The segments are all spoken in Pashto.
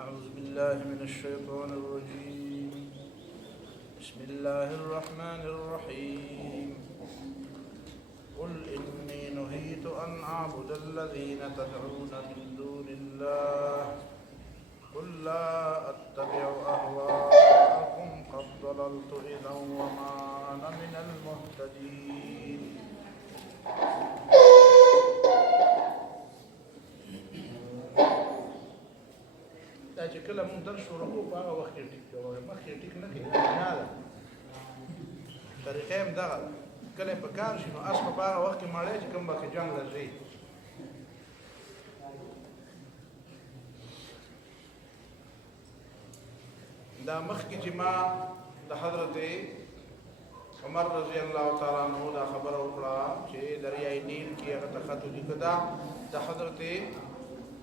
أعوذ بالله من الشيطان الرجيم. بسم الله الرحمن الرحيم. قل إني نهيت أن أعبد الذين تدعون من دون الله قل لا أتبع أهواءكم قد ضللت إذا وما أنا من المهتدين. دا چې کله مونږ درس شروع کوو په هغه وخت کې ټیک کوو، مخکې ټیک نه کوي، نه ده طریقه هم دغه ده. کله په کار شي نو اس په هغه وخت کې مړی چې کوم وخت جنګ لږي دا مخکې چې ما د حضرت عمر رضی الله تعالی عنہ دا خبر وکړه چې دریای نیل کې هغه تخطو لیکدا د حضرت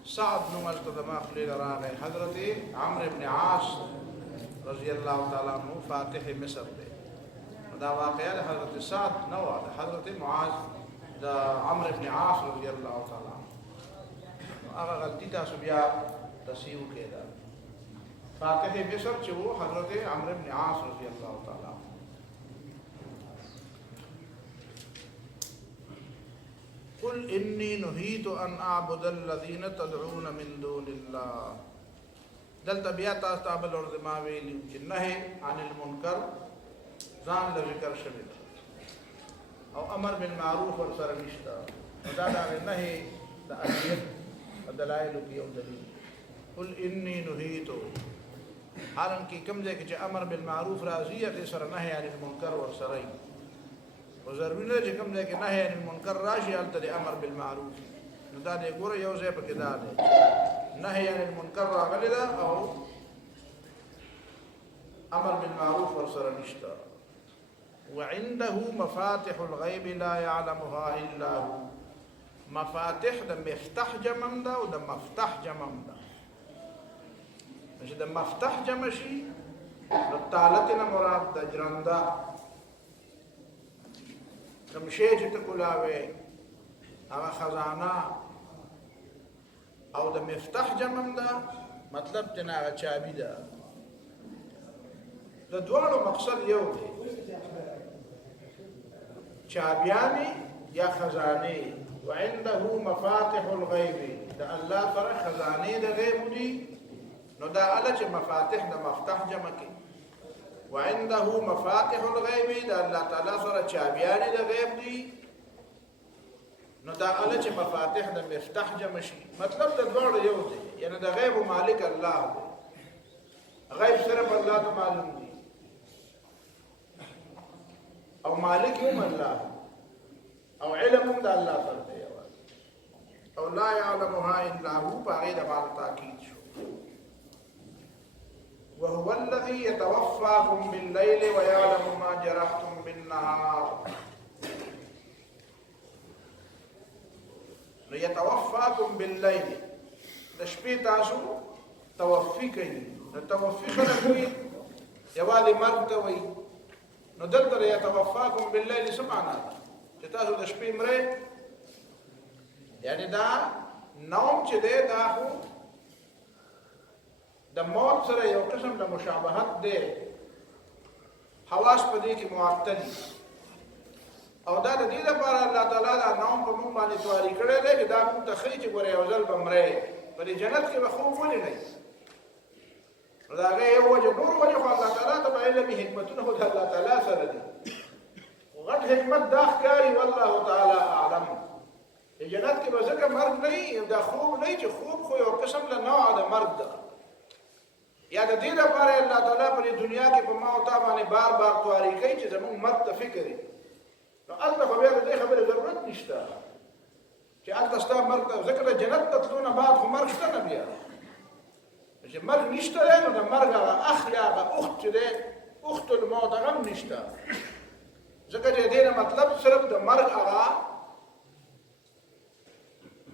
سعد بن مصطفى خلیل راغی. حضرت عمرو بن عاص رضی الله تعالی عنہ فاتح مصر دی. دا واقعه د حضرت سعد نو د حضرت معاذ د عمرو بن عاص رضی الله تعالی عنہ هغه غلطی تاسو بیا تصحیح کړه. فاتح مصر چې وو حضرت عمرو بن عاص رضی الله تعالی عنہ. قل إني نهيت أن أعبد الذين تدعون من دون الله. دلته بیا تاسو ته بل ورته ما ویلي چې نهي عن المنکر ځان له ذکر شوی او امر بالمعروف ورسره نشته. دا نهي د اصلیت دلایل کې یو دلیل. قل إني نهيت حالانکه کوم ځای کې چې امر بالمعروف راځي هغه سره نهي عن المنکر ورسره وضروري نه چې کوم ځای کې نهي عن المنکر راشي هلته د امر بالمعروف. نو دا دی ګوره یو ځای پکې دا دی نهي عن المنکر راغلی ده او امر بالمعروف ورسره نشته. وعنده مفاتح الغیب لا يعلمها الا هو. مفاتح د مفتاح جمع ده او د مفتاح جمع ده. چې د مفتاح جمع شي نو تعالتنا مراد د جرنده کوم شی چې ته کولاوي هغه خزانه او د مفتاح جمع ده مطلب تنا هغه چابي ده. د دوه مقصد یو دی چابياني یا خزانه. وعنده مفاتح الغيب د الله سره خزانه د غیب دي. نو دا الله چې مفاتح د مفتاح جمع کوي. وعنده مفاتح الغیب دا الله تعالی سره چابیان د غیب دي. نو دا الله چې مفاتح د مفتاح جمع شي مطلب د دوړو یو دی، یعنی د غیب مالک الله دی. غیب صرف الله ته معلوم دي او مالک هم الله او علم هم د الله سره دی او لا يعلمها الا هو. باغی د بار تاکید شو. وهو الذي يتوفاكم بالليل ويعلم ما جرحتم بالنهار. يتوفاكم بالليل د شپې تاسو توفی کوي. د توفی سره کوي یوازې مرګ ته وایي. نو دلته يتوفاكم بالليل څه معنا ده؟ چې تاسو د شپې مرئ، یعنی دا نوم چې دی دا خو د موت سره یو قسم د مشابهت دی. حواس په دې کې معطل او دا د دې لپاره الله تعالی دا نوم په موږ باندې تواری کړی دی چې دا موږ ته ښیي چې ګوره یو ځل به مرئ. په دې جنت کې به خوب ولې نه وي. نو د هغې یو وجه نور وجه خو الله تعالی ته به علمي حکمتونه خو د الله تعالی سره دي. غټ حکمت دا ښکاري والله تعالی اعلم. د جنت کې به ځکه مرګ نه وي دا خوب نه وي چې خوب خو یو قسم له نوعه د مرګ ده. یا د دې لپاره الله تعالی په دنیا کې په ما او تا باندې بار بار تواری کوي چې زموږ مرګ ته فکر وي. نو هلته خو بیا د دې خبرې ضرورت نشته چې هلته ستا مرګ ته ځکه د جنت ته تلو نه بعد خو مرګ شته نه. بیا چې مرګ نشته دی نو د مرګ هغه اخ یا هغه اخت چې دی اخت الموت هغه هم نشته. ځکه چې د دې نه مطلب صرف د مرګ هغه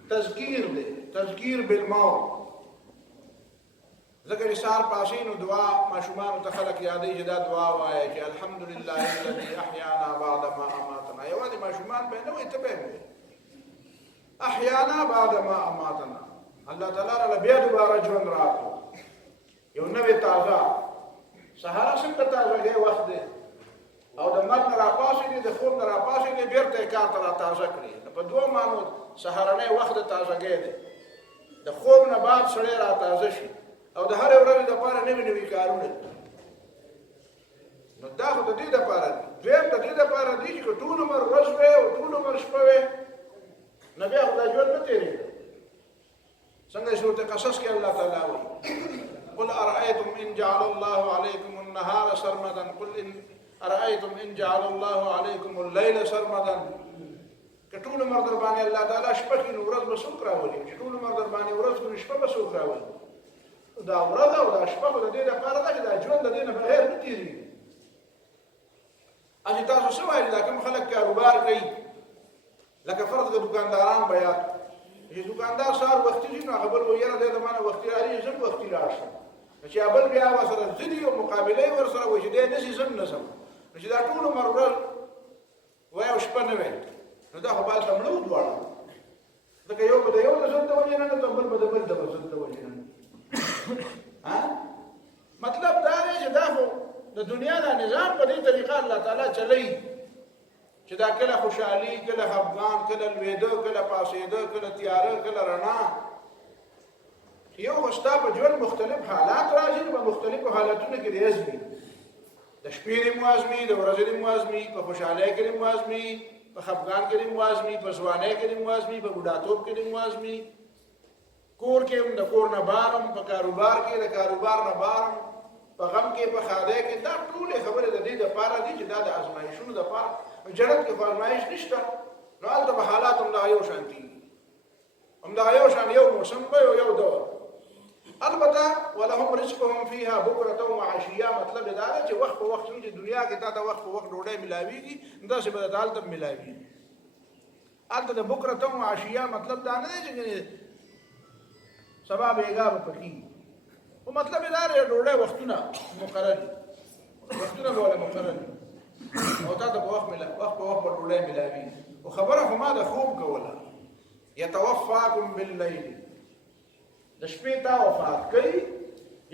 تذکیر دی، تذکیر بالموت. ذکر سار پاسین و دعا ماشومان ته خلق یادې چې دا دعا وایي چې الحمدلله الذي احیانا بعد ما اماتنا. یوازې ماشومان به نه وي ته به وي احیانا بعد ما اماتنا. الله تعالی را بیا دوباره ژوند راکړو یو نوې تازه سهار څنګه تازه وخت دی او د مرګ نه راپاسېږي د خوب نه راپاسېږي بېرته یې کار ته را تازه کړي نو په دوه معنو سهارنی وخت د تازګۍ دی د خوب نه بعد سړی را تازه شي او د هرې ورځې دپاره نوي نوي کارونه دي نو دا خو د دې دپاره دي دویم د دې دپاره دي چې که ټول عمر ورځ وی او ټول عمر شپه وی نو بیا خو دا ژوند نه تېرېږي څنګه سورت قصص کې الله تعالی وایي قل أرأيتم إن جعل الله عليكم النهار سرمدا قل إن أرأيتم إن جعل الله عليكم الليل سرمدا كټول عمر در باندې الله تعالی شپه کې ورځ به څوک راولي چې ټول عمر در باندې ورځ کې شپه به څوک راولي دا ورځ او دا شپه د دې لپاره ده چې دا ژوند د دې نه بغیر نه تېرېږي اجي تاسو څه وایي دا کوم خلک کاروبار کوي لکه فرض د دکانداران بیان چې دکاندار سهار وختي ځي نو هغه بل وایي یاره دی د ما نه وختي راځي زه وختي لاړ شم چې بل بیا ورسره ځي او مقابله ورسره وایي چې دی داسې زه نه شم چې دا ټول عمر ورځ وایي او شپه نه وي نو دا خو باید مړو دواړه ځکه یو به د یو د ژوند ته وجې نه بل به د بل د ژوند ته وجې نه مطلب دا دی چې دا خو د دنیا دا نظام په دې طریقه الله تعالی چلی چې دا کله خوشحالي کله خفګان کله لوېده کله پاسېده کله تیاره کله رڼا یو خو ستا په ژوند مختلف حالات راځي په مختلفو حالتونو کې دې ازمي د شپې دې مو ازمي د ورځې دې مو ازمي په خوشحالۍ کې دې مو ازمي په خفګان کې دې مو ازمي په ځوانۍ کې دې مو ازمي په بوډاتوب کې دې مو ازمي کور کې هم د کور نه بارم په کاروبار کې د کاروبار نه بارم په غم کې په خاده کې دا ټولې خبرې د دې دپاره دي چې دا د ازمایښونو دپاره جنت کې خو ازمایښت نشته نو هلته به حالات همدغه یو شان کېږي همدغه یو شان یو موسم به یو دور البته ولهم رزقهم فيها بکرة وعشیه مطلب دا دی چې وخت په وخت چې دنیا کې تا ته وخت په وخت ډوډۍ ملاویږي داسې به درته هلته ملاویږي هلته د بکرة وعشیه مطلب دا نه دی چې سبا بېګا به پکېږي خو مطلب یې دا دی ډوډۍ وختونه مقرر دي وختونه به ولې مقرر دي او تا ته په وخت په وخت به ډوډۍ ملاویږي خو خبره خو ما د خوب کوله یتوفاکم باللیل د شپې تا وفات کوي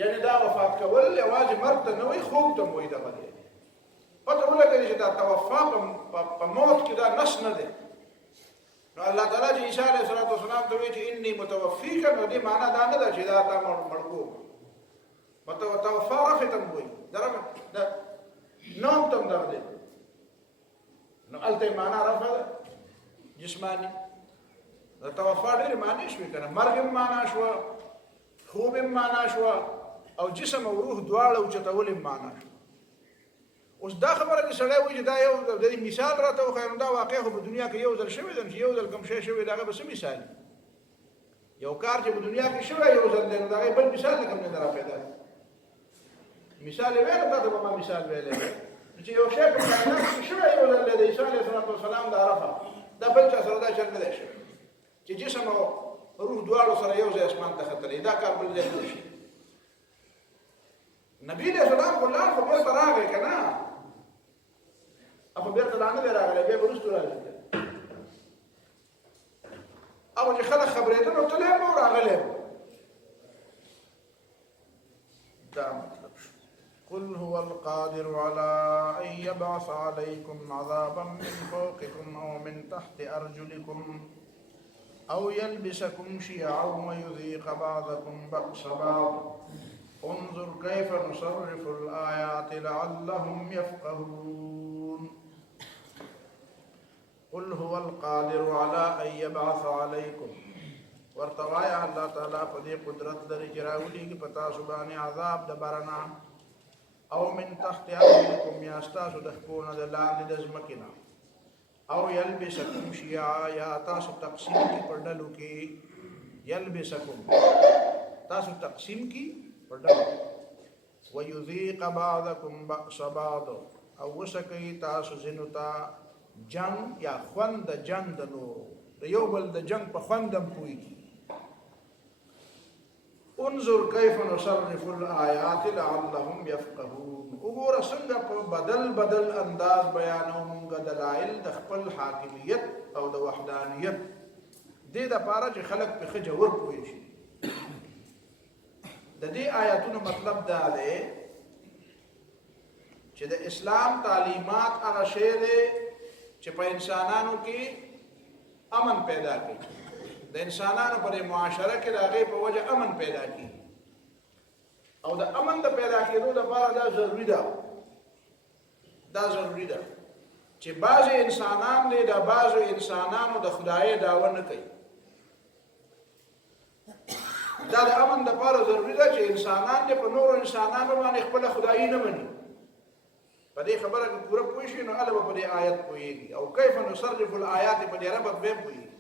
یعنی دا وفات کول یوازې مرګ ته نه وایي خوب ته م وایي دغه دی پته ولګوي چې دا توفا په موت کې دا نس نه دی نو الله تعالی چې عیسی علیه السلام ته وایي چې انی متوفیک نو دې معنا دا نه ده چې دا تا مړ کوم توفا رفع ته م وایي دا نوم ته م دغه دی نو هلته یې معنا رفع ده جسماني د توفا ډېرې معنی شوې که نه مرګ هم معنا شوه خوب هم معنا شوه او جسم او روح دواړه اوچتول هم معنا شوه اوس دا خبره چې سړی وایي چې دا یو د دې مثال راته وښیم دا واقع خو په دنیا کې یو ځل شوی ده چې یو ځل کوم شی شوی د هغه به څه مثال یو کار چې په دنیا کې شوی یو ځل دی نو د هغې بل مثال د کوم نه را پیدا مثال یې ویل تا ته به ما مثال ویلی چې یو شی په کائنات کې شوی یو ځل دی د عیسی علیه السلام د عرفه دا بل چا سره دا چل نه دی شوی چې جسم او روح دواړو سره یو ځای اسمان ته ختلی دا کار بل ځای نه شي نبي علیه السلام خو لاړ خو بېرته راغی که نه خو بېرته لا نه دی راغلی بیا به وروستو راځي او چې خلک خبرېدل نو تللی به راغلی به دا مطلب شو قل هو القادر على أن يبعث عليكم عذابا من فوقكم أو من تحت أرجلكم أو يلبسكم شيعا ويذيق بعضكم بأس بعض انظر كيف نصرف الآيات لعلهم يفقهون قل هو القادر على أن يبعث عليكم ورتوایا الله تعالی په دې قدرت لري چې راولېږي په تاسو باندې عذاب د برنا او من تحت أرجلكم یا ستاسو د پښو نه د لاندې د ځمکې نه او یلبسکم شیعا یا تاسو تقسیم کی پر ډلو کې یلبسکم تاسو تقسیم کی پر ډلو ویذیق بعضکم بأس بعض او وسکی تاسو ځینو ته جنگ یا خوند د جنگ د نورو د یو بل د جنگ په خوندم پوهېږي انظر کیف نصرف الآیات لعلهم یفقهون وګوره څنګه په بدل بدل انداز بیانو مونږ دلایل د خپل حاکمیت او د وحدانیت دې دپاره چې خلک پې ښه جوور پوه شي د دې آیاتونو مطلب دا دی چې د اسلام تعلیمات هغه شی دی چې په انسانانو کې امن پیدا کوي د انسانانو پر معاشره کې د هغې په وجه امن پیدا کوي او د امن د پیدا کېدو لپاره دا ضروري ده چې بعضې انسانان دی د بعضو انسانانو د خدای دعوه نه کوي دا د امن لپاره ضروري ده چې انسانان دی په نورو انسانانو باندې خپله خدایي نه مني په دې خبره کې پوره پوه شي نو هله به په دې آیت پوهېږي او کیف نصرف الآیات په دې ربط به هم پوهېږي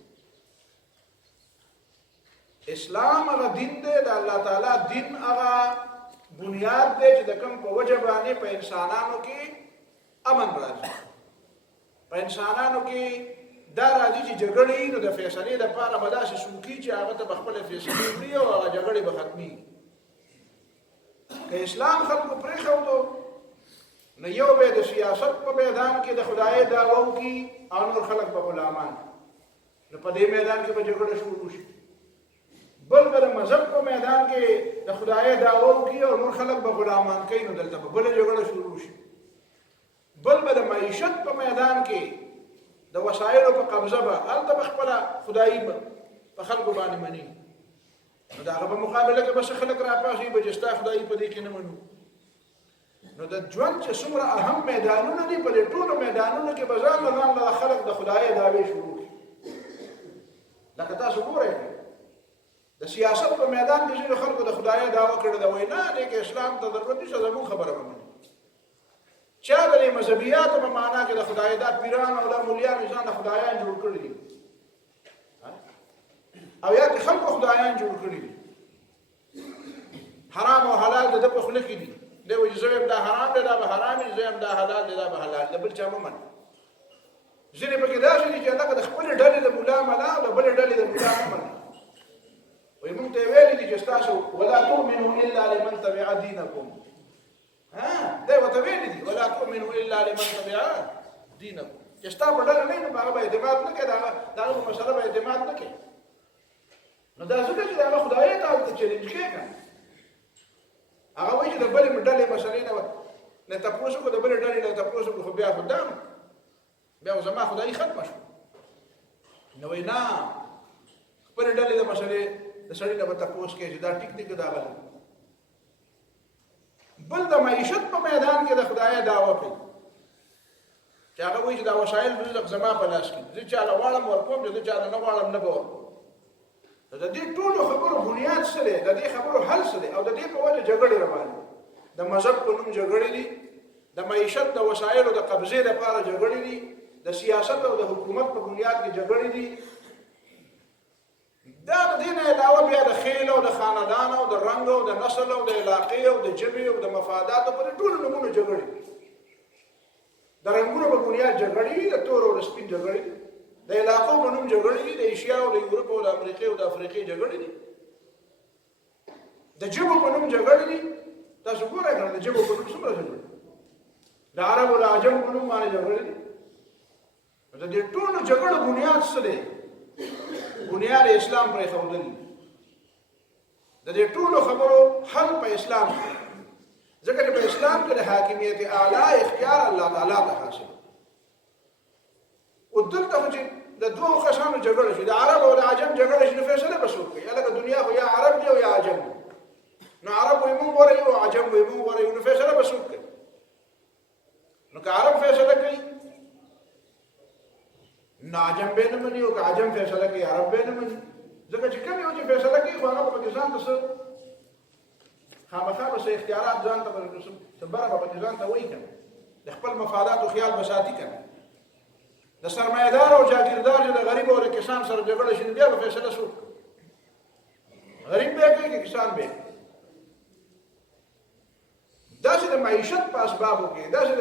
اسلام هغه دین دی د الله تعالی دین هغه بنیاد دی چې د کوم په وجه باندې په انسانانو کې امن راځي په انسانانو کې دا راځي چې جګړې نو د فیصلې لپاره به داسې څوک چې هغه ته به خپله فیصلې وکړي او هغه جګړې به ختمېږي که اسلام خلکو پرېښودو نو یو به د سیاست په میدان کې د خدای دعوه وکړي او نور خلک به غلامان نو په دې میدان کې به جګړه شروع شي بل به د مذهب په میدان کې د خدای دعوه وکړي او نور خلک به غلامان کوي نو دلته به بله جګړه شروع شي بل به د معیشت په میدان کې د وسایلو په قبضه به هلته به خپله خدایي په خلکو باندې مني نو د هغه په مقابله کې به څه خلک راپاڅي به چې ستا خدایي په دې کې نه منو نو د ژوند چې څومره اهم میدانونه دي په دې ټولو میدانونو کې به ځان له خلک د خدای دعوې شروع کړي لکه تاسو ګورئ د سیاست په میدان کې ځینو خلکو د خدای دعوه کړې ده وایي نه دې کې اسلام ته ضرورت نشته زموږ خبره به مني چا د دې مذهبیاتو په معنا کې د خدای دا پیران او دا مولیانو ځان د خدایان جوړ کړي دي او یا کې خلکو خدایان جوړ کړي دي حرام او حلال د په خوله کې دي دی وایي زه یم دا حرام دی دا به حرام وي زه یم دا حلال دی دا به حلال د بل چا مه منه ځینې پکې داسې دي چې هلکه د خپلې ډلې د ملا ملا او د بلې ډلې د ملا مه منه وایي موږ ته یې ویلي دي چې ستاسو ولا تؤمنوا الا لمن تبع دینکم دی ورته ویلي دي ولا تؤمنوا الا لمن تبع دینکم چې ستا په ډله نه وي نو په هغه به اعتماد نه کوې د هغه په مسله به اعتماد نه کوې نو دا ځکه چې د هغه خدایي ته هلته چلنج کوې که هغه وایي چې د بلې ډلې مسلې نه تپوس وکړو د بلې ډلې نه تپوس وکړو خو بیا خو دا بیا خو زما خدایي ختمه شو نو وایي نه خپلې ډلې د مسلې د سړي نه به تپوس کوې چې دا ټیک دی که دا غلط بل د معیشت په میدان کې د خدای دعوه کوي چې هغه وایي چې دا وسایل رزق زما په لاس کې زه چاله غواړم ورکوم چې زه چاله نه غواړم نه به ورکوم د دې ټولو خبرو بنیاد څه دی د دې خبرو حل څه دی او د دې په وجه جګړې روانې د مذهب په نوم جګړې دي د معیشت د وسایلو د قبضې لپاره جګړې دي د سیاست او د حکومت په بنیاد کې جګړې دي دا د دې نه علاوه بیا د خیل او د خاندان او د رنګ او د نسل او د علاقې او د ژبې او د مفاداتو پر ټولو نومونو جګړې دي د رنګونو په بنیاد جګړې دي د تور او د سپین جګړې دي د علاقو په نوم جګړې دي د ایشیا او د یورپ او د امریکې او د افریقې جګړې دي د ژبو په نوم جګړې دي تاسو ګورئ کنه د ژبو په نوم څومره جګړې د عرب او د عجم په نوم باندې جګړې دي د دې ټولو جګړو بنیاد څه دی بنیاد اسلام پر خوندل د دې ټولو خبرو حل په اسلام ځکه چې په اسلام کې د حاکمیت اعلی اختیار الله تعالی ته حاصل او دلته چې د دوه کسانو جګړه شي د عرب او د عجم جګړه شي نو فیصله به څوک کوي الګ دنیا خو یا عرب دی او یا عجم نو عرب وي مونږ ورایو او عجم وي مونږ ورایو نو فیصله به څوک کوي نو که عرب فیصله کوي نو عجم به نه مني او که عجم فیصله کوي عرب به نه مني ځکه چې کوم یو چې فیصله کوي خو هغه په ځان ته خامخا به اختیارات ځان ته ورکړي تبره به ځان ته وایي کنه د خپل مفادات او خیال بساتی کنه د سرمایدار او جاگیردار چې د غریب او د کسان سره جګړه شي بیا به فیصله شو غریب به کوي که کسان به داسې د معیشت په اسبابو کې داسې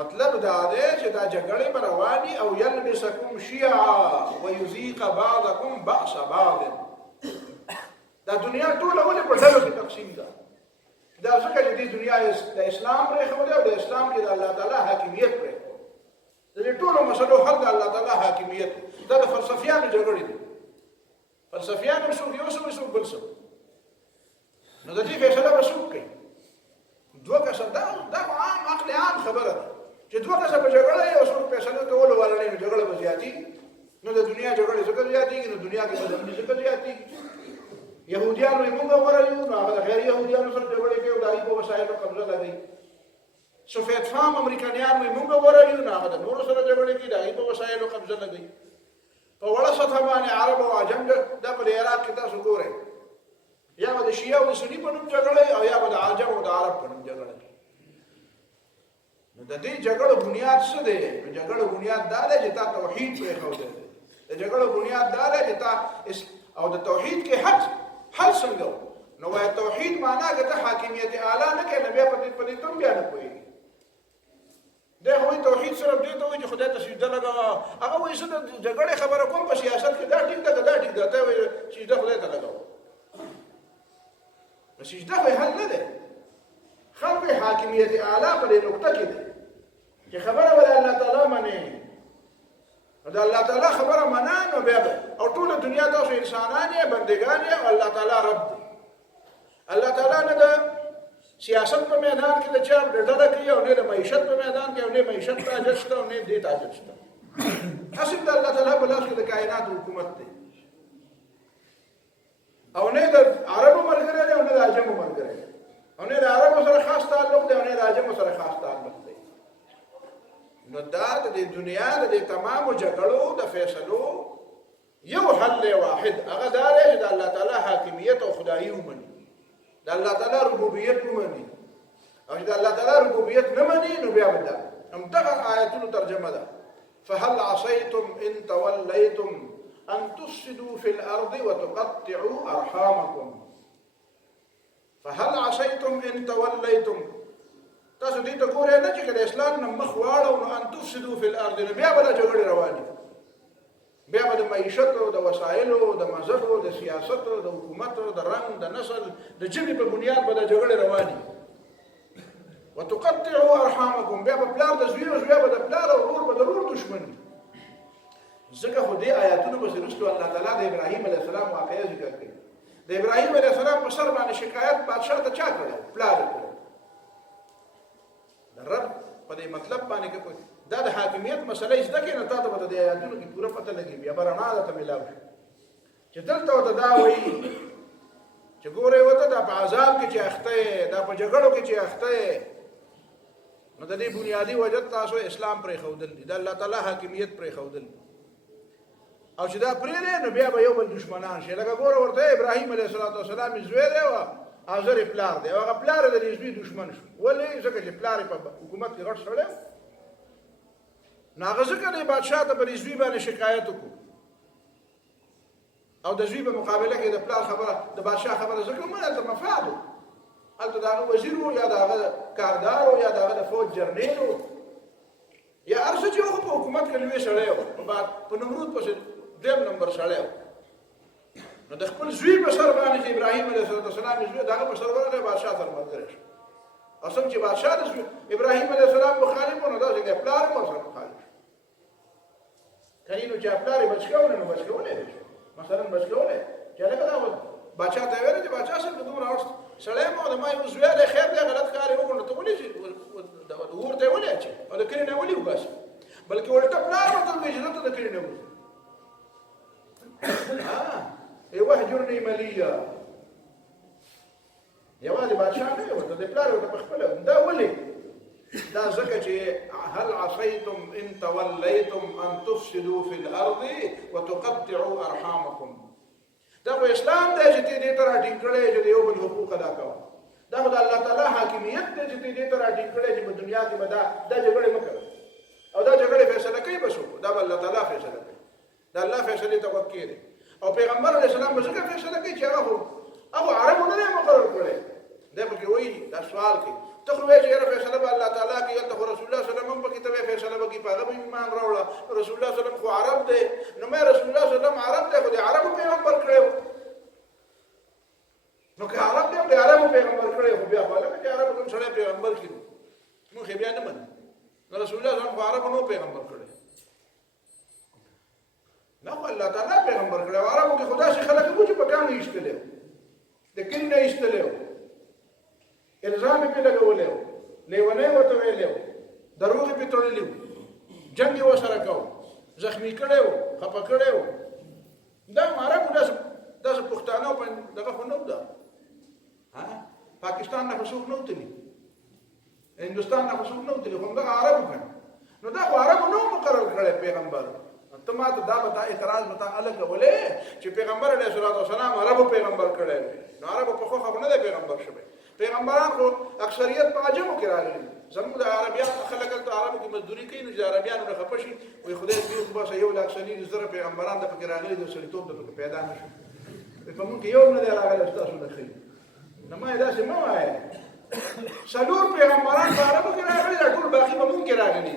مطلب دا دی چې دا جګړې به رواني او یلبسکم شیعا ویذیق بعضکم بأس بعض دا دنیا ټوله ولې په ډلو کې تقسیم ده دا ځکه چې دې دنیا د اسلام پرېښودې او د اسلام کې د الله تعالی حاکمیت پرېښودې د دې ټولو مسلو حل د الله تعالی حاکمیت دا د فلسفیانو جګړې دي فلسفیان هم څوک یو څوک بل څوک نو د دې فیصله به څوک کوي؟ دوه کسه. دا عام عقل عام خبره ده چې دوه کسه په جګړه یو څوک فیصله کولو والا نه وي، جګړه به زیاتېږي. نو د دنیا جګړې څنګه زیاتېږي؟ نو دنیا کې بدبختي څنګه زیاتېږي؟ یهودیانو یې موږ غوره یو، نو هغه د غیر یهودیانو سره جګړې کوي او د هغوی په وسایلو قبضه لګوي. سوفیت فام امریکایانو یې موږ غوره یو، نو هغه د نورو سره جګړې کوي، د هغوی په وسایلو قبضه لګوي. په وړه سطحه باندې عرب او عجم دا په عراق کې تاسو ګورئ، یا به د شیعه او د سني په نوم جګړه او یا به د عجم او د عرب په نوم جګړه. نو د دې جګړو بنیاد څه دی؟ د جګړو بنیاد دا دی چې تا توحید پرېښودی دی. د جګړو بنیاد دا دی چې تا او د توحید کې حل څنګه و؟ نو وایي توحید معنا که ته حاکمیت اعلی نه کوې، نو بیا په دې ته هم بیا نه پوهېږي. دی خو وایي توحید صرف دې ته وایي چې خدای ته سجده لګوه. هغه وایي زه د جګړې خبره کوم په سیاست کې، دا ټیک ده که دا ټیک ده، ته وایي سجده خدای ته لګوه. نو سجده خو حل نه دی. خلق حاکمیت اعلی په دې نقطه کې دی چې خبره به د الله تعالی منې، د الله تعالی خبره منه، نو بیا به او ټوله دنیا تاسو انسانان یې، بندګان یې، او الله تعالی رب دی. الله تعالی نه د سیاست په میدان کې د چا ډډه کوي، او نه د معیشت په میدان کې، او نه معیشت ته حاجت شته او نه دې ته حاجت شته. اصل د الله تعالی په لاس کې د کائنات حکومت دی، او نه د عربو ملګری دی او نه د عجمو ملګری دی، او نه د عربو سره خاص تعلق دی او نه د عجمو سره خاص تعلق دی. نو دا د دنیا د تمامو جګړو د فیصلو یو حل واحد، هغه دا دی چې د الله تعالی حاکمیت او خدایي ومني، د الله تعالی ربوبیت ومني. او چې د الله تعالی ربوبیت نه مني، نو بیا به دا همدغه آیتونو ترجمه ده: فهل عصیتم ان تولیتم ان تفسدوا في الارض وتقطعوا ارحامكم. فهل عصیتم ان تولیتم، تاسو دې ته ګورئ نه چې که د اسلام نه مخ واړو، نو ان تفسدوا فی الارض، نو بیا به دا جګړې روانې، بیا به د معیشتو، د وسایلو، د مذهبو، د سیاستو، د حکومتو، د رنګ، د نسل، د ژبې په بنیاد به دا جګړې روانې. وتقطعوا ارحامکم، بیا به پلار د زوی او زوی به د پلار او ورور به د ورور دشمن وي. ځکه خو دې آیاتونو پسې وروستو الله تعالی د ابراهیم علیه السلام واقعه ذکر کړي. د ابراهیم علیه السلام په سر باندې شکایت بادشاه ته چا کړی؟ پلار یې کړی. د رب په دې مطلب باندې کې دا د حاکمیت مسله زده کړې، نو تا ته به د آیاتونو کې پوره پته لګي، بیا به رڼا درته میلاو شي چې دلته ورته دا وایي چې ګورئ ورته دا په عذاب کې چې اخته یې، دا په جګړو کې چې اخته یې، نو د دې بنیادي وجه تاسو اسلام پرېښودل دي، د الله تعالی حاکمیت پرېښودل دي. او چې دا پرېږدې، نو بیا به یو بل دشمنان شي. لکه ګوره ورته ابراهیم علیه السلام یې زوی دی او آزر یې پلار دی، او هغه پلار یې د دې زوی دشمن شو. ولې؟ ځکه چې پلار یې په حکومت کې غټ سړی و. نو هغه ځکه دې بادشاه ته په دې زوی باندې شکایت وکړو، او د زوی په مقابله کې د پلار خبره، د بادشاه خبره ځکه ومنه، هلته مفاد و، هلته د هغه وزیر و، یا د هغه کاردار و، یا د هغه د فوج جرنیل و، یا هر څه چې هغه په حکومت کې لوی سړی و، په نمرود پسې دریم نمبر سړی و. نو د خپل زوی په سر باندې چې ابراهیم علیه السلام زوی د هغه په سر باندې بادشاه سره ملګری شو. اصل چې بادشاه د ابراهیم علیه السلام مخالف و، نو داسې د پلار هم ورسره مخالف شو. کني نو چې پلار یې بچ کولی، نو بچ کولی دی، مثلا بچ کولی چې هلکه دا بادشاه ته یې ویل چې بادشاه صاحب دومره غټ سړی یم او د ما یو زوی دی، خیر دی غلط کار یې وکړ، نو ته ولې اور ته یې ولې اچوې او د کلي نه ولې وباسې؟ بلکې الټه پلار ورته ووایي چې دلته د کلي نه وځي. وهجرني مليا، یوازې بادشاه نه ورته د پلار ورته په خپله. دا ولې؟ دا ځکه چې هل عصیتم ان تولیتم ان تفسدوا فی الارض وتقطعوا ارحامکم. دا خو اسلام دی چې ته دې ته راټینګ کړی چې د یو بل حقوق ادا کوه. دا خو د الله تعالی حاکمیت دی چې ته دې ته راټینګ کړی چې په دنیا کې به دا جګړې مه کوه، او دا جګړې فیصله کوي به څوک؟ دا به الله تعالی فیصله کوي. د الله فیصلې ته وکې دی. او پیغمبر علیه السلام به ځکه فیصله کوي چې هغه عربو نه دی مقرر کړی. دی پکې وایي، دا سوال کوي، ته خو وایې چې یاره فیصله به الله تعالی کوي، هلته خو رسول الله صلی الله علیه وسلم هم پکې ته وایې فیصله به کوي، په هغه به ایمان راوړه. رسول الله صلی الله علیه وسلم خو عرب دی. نو مې رسول الله صلی الله علیه وسلم عرب دی، خو د عربو پیغمبر کړی و. نو که عرب دی او د عربو پیغمبر کړی، خو بیا خو هلکه چې عربو کوم سړی پیغمبر کړي، موږ یې بیا نه منو. نو رسول الله صلی الله علیه وسلم خو عربو نو پیغمبر کړی، نه خو الله تعالی پیغمبر کړی. عربو کې خو داسې خلک وو چې په کان نه ایستلی و، د کلي نه ایستلی و، الزام یې پې لګولی و، لیونی ورته ویلی و، دروغ یې پې تړلي وو، جنګ یې ورسره کو، زخمي کړی و، خفه کړی و. دا عربو داسې پښتانه دغه خو نه و ده، پاکستان نه خو څوک نه وتلي، هندوستان نه خو څوک نه وتلي، خو همدغه عربو که نو دا خو عربو نه و مقرر کړی پیغمبر. ته ما ته دا به تا اعتراض به تا هله کولی چې پیغمبر علیه صلات وسلام عربو پیغمبر کړی دی. نو عربو په خوښه خو نه دی پیغمبر شوی. پیغمبران خو اکثریت په عجمو کې راغلي. زموږ د عربیانو خلک هلته عربو کې مزدوري کوي، نو چې د عربیانو نه خفه شي وایي خدای دې وباسه 1,40,000 پیغمبران د پکې راغلي دي، سړیتوب د پکې پیدا نه شو. په موږ کې یو نه دی راغلی ستاسو نه ښیي. نو ما یې داسې مه وایه، 4 پیغمبران په عربو کې راغلي دي، ټول باقي په موږ کې راغلي دي.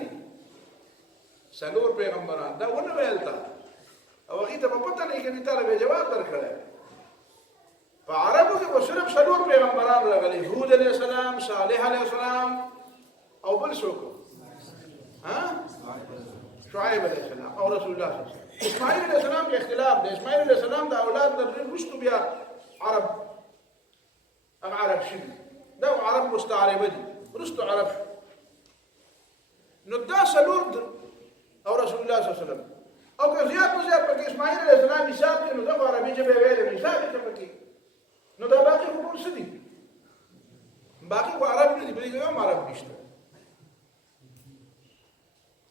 4 پیغمبران دا ونه ویل تا او هغې ته به پته نه وي که نه تا له به جواب درکړی. په عربو کې به صرف 4 پیغمبران راغلي، هود علیه السلام، صالح علیه السلام او بل څوک شعیب علیه السلام او رسول الله صلی الله علیه وسلم. اسماعیل علیه السلام کې اختلاف دی. اسماعیل علیه السلام د اولاد نه وروسته بیا عرب شوي، دا عرب مستعربه دي، وروسته عرب شو. نو دا 4 او رسول الله صلی الله علیه وسلم او که زیات نه زیات پکې اسماعیل علیه السلام حساب کړي نو دغه عربي ژبه یې ویلې، حساب یې پکې. نو دا باقي خو ټول څه دي؟ باقي خو عرب نه دي، بلکې هم عرب نشته.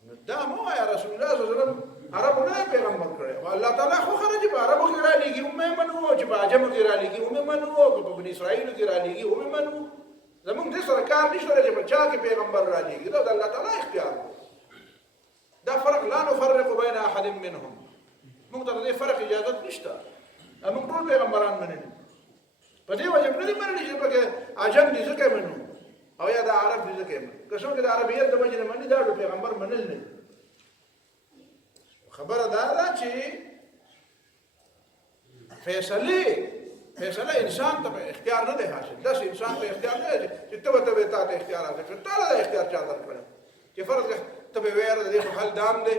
نو دا مه وایه رسول الله صلی الله علیه وسلم عربو نه پیغمبر کړی او الله تعالی خو خره چې په عربو کې رالېږي هم یې منو، چې په عجمو کې رالېږي هم یې منو، او که په بني اسرائیلو کې رالېږي هم یې منو. زمونږ دې سره کار نشته چې په چا کې پیغمبر رالېږي، دا د الله تعالی اختیار دی. دا فرق لا نفرق بین احد منهم، موږ ته د دې فرق اجازت نشته. موږ ټول پیغمبران منلي، په دې وجه نه دي منلي چې پکې عجم دي ځکه منو او یا د عرب دي ځکه منو. که څوک د عربیت د وجې نه مني دا د پیغمبر منل نه. خبره دا ده چې فیصله انسان ته اختیار نه دی حاصل. داسې انسان ته اختیار نه دی چې ته به تا ته اختیار حاصل کړي. تا له دا اختیار چا درکړی چې فرض ته به ویره د دې حل دام دی،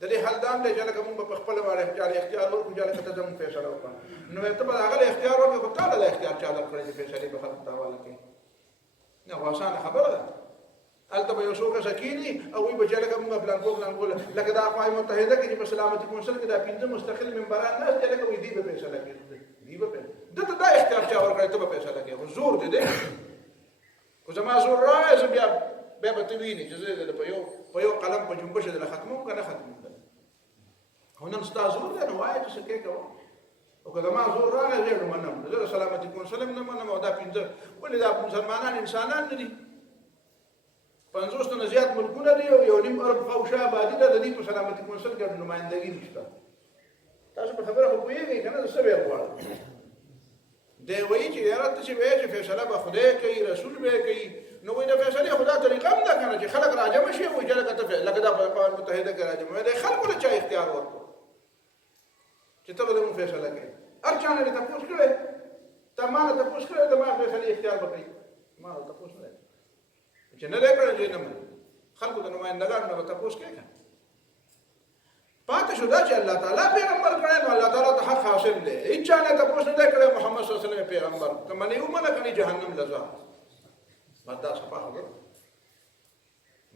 د دې حل دام دی چې لکه موږ به په خپله باندې اختیار ورکړو، چې لکه ته زموږ فیصله وکړه. نو ته به د هغه اختیار ورکړې، خو تا له دا اختیار چا درکړی چې فیصلې به خلکو ته حواله کړي؟ نه، خو اسانه خبره ده. هلته به یو څو کسه کښېني او وایي به چې لکه موږ پلانکو لکه د اقوام متحده کې چې په سلامتي کونسل کې دا 5 مستقل ممبران ناست دي، لکه وایي دوی به فیصله کوي. ده ته دا اختیار چا ورکړی ته به فیصله کوې، خو زور دی دی. خو زما زور راغی زه بیا به ته وینې چې زه په یو قلم په جنبشه دله ختموم که نه ختموم. خو نن ستا زور دی نو وایه چې څه کې کوه. او که زما زور راغی زه یې منم، زه د سلامتي کونسل هم نه منم. او دا 5 ولې دا مسلمانان انسانان نه دي؟ 50 نه زیات ملکونه دي او 1.5 ارب خواوشا آبادي ده، د دې په سلامتي کونسل کې نمایندګي نشته. تاسو په خبره خو پوهېږئ که نه؟ زه څه ویل غواړم. دی وایي چې یاره ته چې وایې چې فیصله به خدای کوي، رسول به یې کوي. نو وایي د فیصلې خو دا طریقه هم ده که نه چې خلک راجمع شي. وایي چې لکه دا په اقوام متحده کې راجمع وایي دی خلکو له چا اختیار ورکړو چې ته به زموږ فیصله کوې. هر چا نه دې تپوس کړی، تا ما نه تپوس کړی د ما فیصلې اختیار به کوي. ما نه تپوس نه دی چې نه دی کړی چې نه مني. خلکو د نمایندګانو نه به تپوس کوې که پاتې شو دا چې الله تعالی پیغمبر کړی نو الله تعالی ته حق حاصل دی. هېچا نه تپوس نه دی کړی محمد صلی الله علیه وسلم پیغمبر که منې ومنه که نه جهنم لځه. بس دا صفا خبره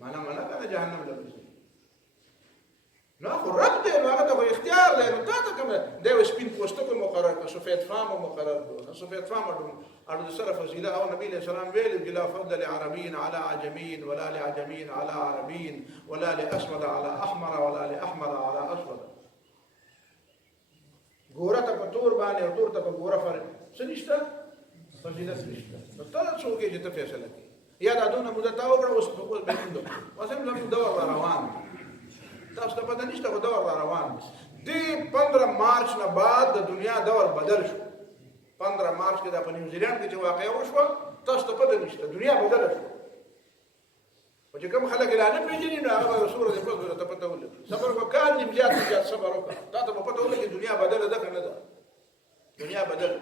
منه که نه جهنم لځي. نو خو رب دی نو هغه ته خو اختیار دی. نو تا ته کوم دی سپین پوستکو مقرر کړه، سفید فامو مقرر کړو. سفید فام اړو د سره فضیله او نبی علیه السلام ویلي چې لا فضل لعربي على عجمي ولا لعجمي على عربي ولا لاسود على احمر ولا لاحمر على اسود. ګوره ته په تور باندې او تور ته په ګوره فرق څه نشته؟ فضیلت نشته. نو ته څوک یې چې ته فیصله کوې؟ یا دا دونه موده تا وکړه اوس به موندو اوس هم زموږ دور را روان دی. تاسو ته پته نشته خو دور را روان دی. 15 مارچ نه بعد د دنیا دور بدل شو. 15 مارچ کې دا په نیوزیلینډ کې چې واقعه وشوه تاسو ته پته نشته، دنیا بدله شوه. او چې کوم خلک لا نه پېژني نو هغه به سوره د پس ته پته ولګي. صبر وکړه، کال نیم زیات صبر وکړه، تا ته به پته ولګي دنیا بدله ده که نه ده. دنیا بدله.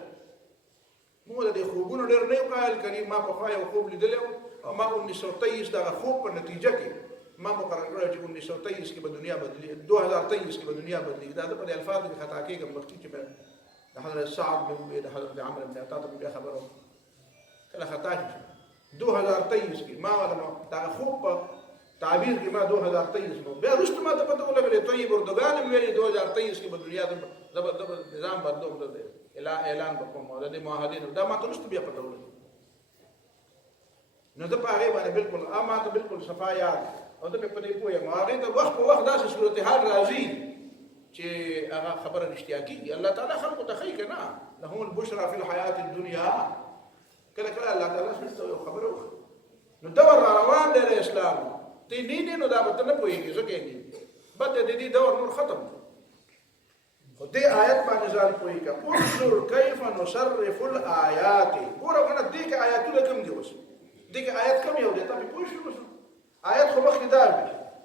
موږ د دې خوبونو ډېر نه یو قایل کړي. ما پخوا یو خوب لیدلی و او ما 1923 دغه خوب په نتیجه کې ما مقرر کړی چې 1923 کې به دنیا بدلېږي، 2023 کې به دنیا بدلېږي. دا په دې الفاظو کې خطا کېږم مخکې چې د حضرت سعد بن د حضرت عمرو بن عطا ته بیا خبره کله خطا شي 2023 کې ما ولا دا خوب تعبیر کې ما 2023 نو بیا رښتما ته پته ولګلې طيب اردوغان ویلي 2023 کې په دنیا د نظام بدلون ده اعلان وکوم او د معاهدینو دا ما ته رښت بیا پته ولګلې نو د پاره باندې بالکل ما ته بالکل صفا یاد او د په دې پوهه ما هغه ته وخت په وخت داسې صورتحال راځي چې هغه خبره رښتیا کیږي الله تعالی خلق ته خی کنه لهم البشرى في الحیات الدنیا کله کله الله تعالی څه خبره نو دور روان دی اسلام تی نه نو دا به نه پوهیږي ځکه نه بد دې دور نور ختم خو دې آیت باندې ځان پوهیږي انظر کیف نصرف الآیات ګوره کنه دې کې آیاتونه کوم دي اوس دې کې آیت کوم یو دی تاسو پوه شئ آیت خو مخکې دا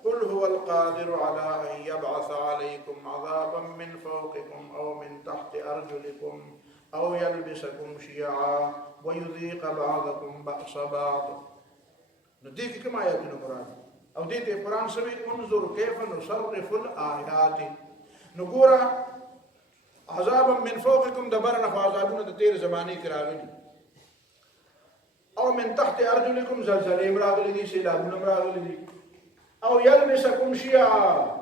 قل هو القادر على أن يبعث عليكم عذابا من فوقكم أو من تحت أرجلكم أو يلبسكم شيعا ويذيق بعضكم بأس بعض نديك كما آياتنا مراد أو ديت القرآن سوي انظر كيف نصرف الآيات نقول عذابا من فوقكم دبرنا فعذابنا تير زماني كراغلي او من تحت ارجلكم زلزله امراغلي دي سيلابونه امراغلي دي او يلبسكم شيعا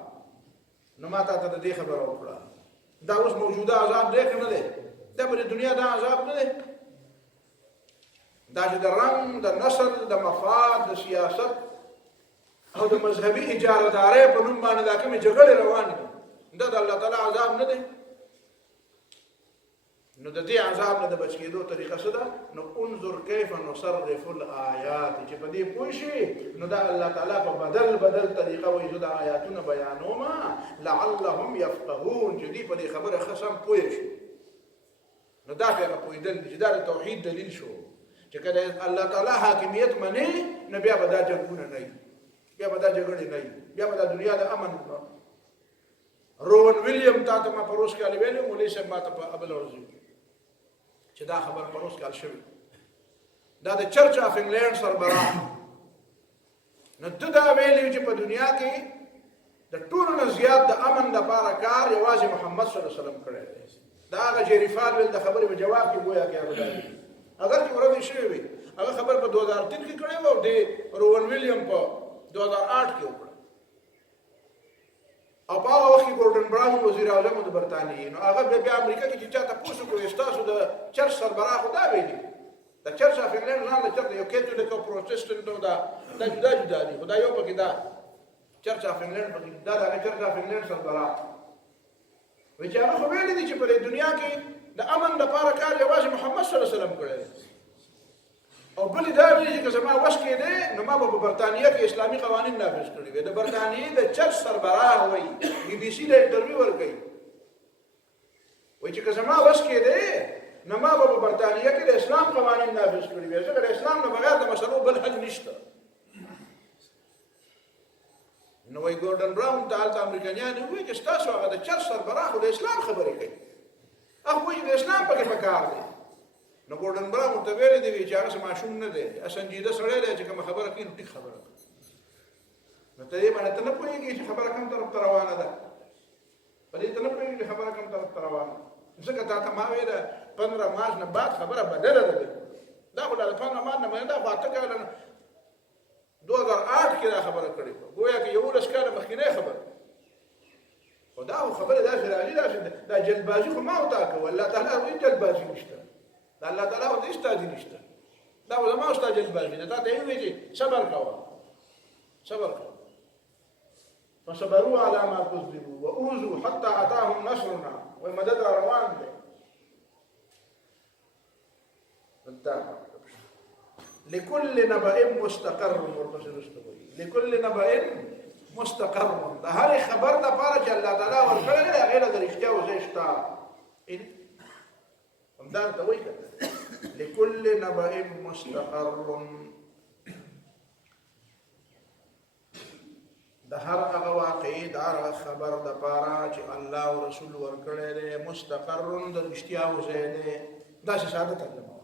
نو ما ته دې خبره وکړه دا اوس موجوده عذاب دی کنه دی دا په دنیا دا عذاب نه دی دا چې د رنګ د نسل د مفاد د سیاست او د مذهبي اجارهدارۍ په نوم باندې دا کومې جګړې روانې دي دا د الله تعالی عذاب نه دی نو د دې عذاب نه د بچ کېدو طریقه څه ده نو انظر کیف نصرف الآیات چې په دې پوه شي نو دا الله تعالی په بدل طریقه وایي زه د آیاتونه بیانوم لعلهم یفقهون چې دې په دې خبره خصم پوه شي نو دا بیا پوهېدل چې دا د توحید دلیل شو چې کله الله تعالی حاکمیت مني نو بیا به دا جنګونه نه وي بیا به دا جګړې نه وي بیا به دا دنیا د امن روون ویلیام تا ته ما پروس کې ویلو مولوی صاحب ما ته په ابل ورځي چې دا خبر پروس کال شوی دا د چرچ اف انګلند سربراه نو دا ویلی چې په دنیا کې د ټولو نه زیات د امن لپاره کار یوازې محمد صلی الله علیه وسلم کړی دی دا هغه جریفال ول د خبرې په جواب کې گویا کې هغه اگر چې ورته شوی وي هغه خبر په 2003 کې کړی و او د روون ویلیام په 2008 کې وکړ او په هغه وخت کې ګورډن براون وزیر اعظم د برتانیې نو هغه بیا امریکا کې چې چاته پوښتنه کوي تاسو د چرچ سربراه خدا ویلي د چرچ اف انګلند ځان له چرته یو کیتولیک او پروتستانت دا جدا دي خدای یو پکې دا چرچ اف انګلند پکې دا د چرچ اف انګلند سربراه وی چې هغه ویلي دي چې په دنیا کې د امن لپاره کار یوازې محمد صلی الله علیه وسلم کړی او بل دا ویلي چې زما وش کې دی نو ما په برتانیې کې اسلامي قوانین نافذ کړی وي د برتانیې د چرچ سربراه وایي بي بي سي له انټرویو ورکړي وایي چې زما وش کې دی نو ما په برتانیې کې د اسلام قوانین نافذ کړی وي ځکه د اسلام نه بغیر د مسلو بل حل نشته نو وایي ګورډن براون ته هلته امریکایان وایي چې ستاسو هغه د چرچ سربراه د اسلام خبرې کوي هغه وایي د اسلام پکې پکار دی نو ګورډن براون ته ویلي دی چې هغه ماشوم نه دی اسنجیده سړی دی چې کوم خبره کوي نو ټیک خبره کوي نو ته یې باندې ته نه پوهېږي چې خبره کوم طرف ته روانه ده په دې ته نه پوهېږي چې خبره کوم طرف ته روانه ځکه تا ته ما ویله 15 مارچ نه بعد خبره بدله ده دا خو د 15 مارچ نه باندې دا خو اته کاله 2008 کې دا خبره کړې گویا کې 11 کاله مخکینه خبره خو دا خبره داسې راځي دا جلبازي خو ما وتا کوه الله تعالی وایي جلبازي نشته دا الله تعالی او دې استاد نشته دا زما استاد جلبازي دا ته ویلي صبر کوه فصبروا على ما كذبوا واوذوا حتى اتاهم نصرنا ومدد روان دي لكل نبأ مستقر لكل نبأ مستقر دا هر خبر د پاره چې الله تعالی ورکړل دی هغه د رښتیا او زشتا همدا ته وایي لكل نبأ مستقر د هر هغه واقعي د هر خبر د پاره چې الله او رسول ورکړل دی مستقر د رښتیا او زیاده دا څه ساده ترجمه